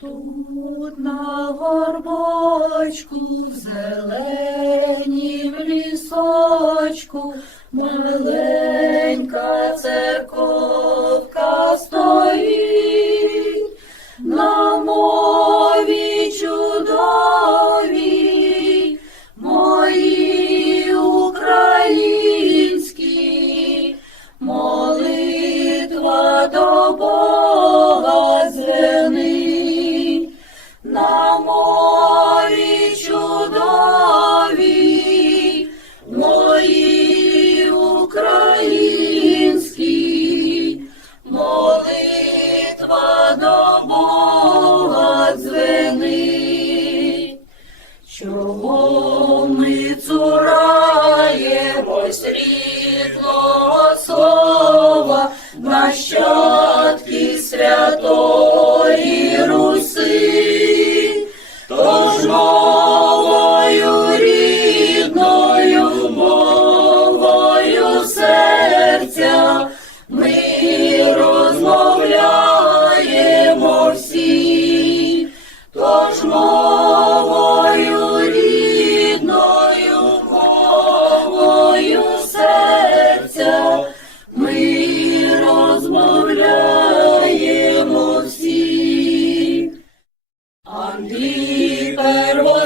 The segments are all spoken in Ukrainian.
Тут на горбочку, в зеленім лісочку, маленька церковка стоїть,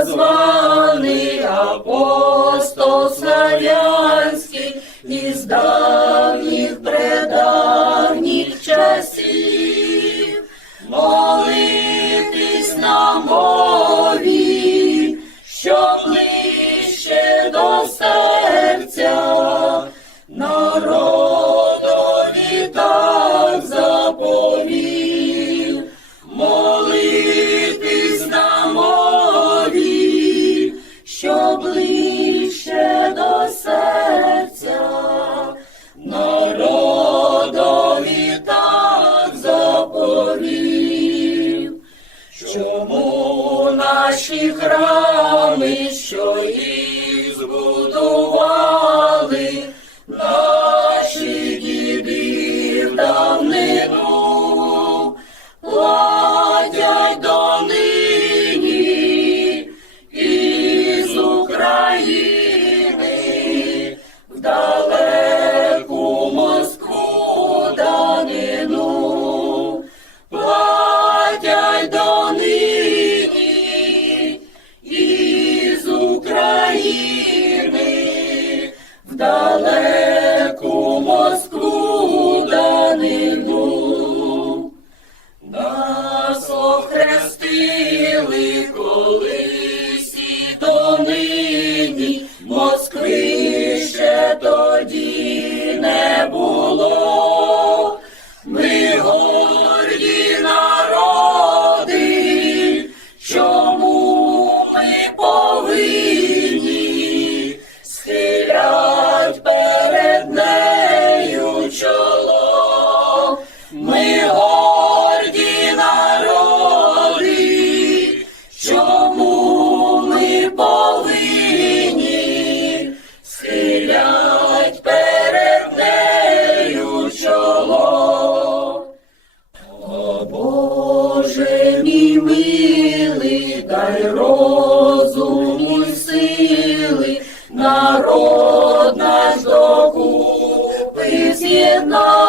первозваний апостол славянський із давніх предавніх часів, молитись на мові, що ближче до серця, Чому наші храми, що їх України в чому ми повинні схилять перед нею чоло? О Боже мій милий, дай розум, й сили, народ наш докупи з'єднав.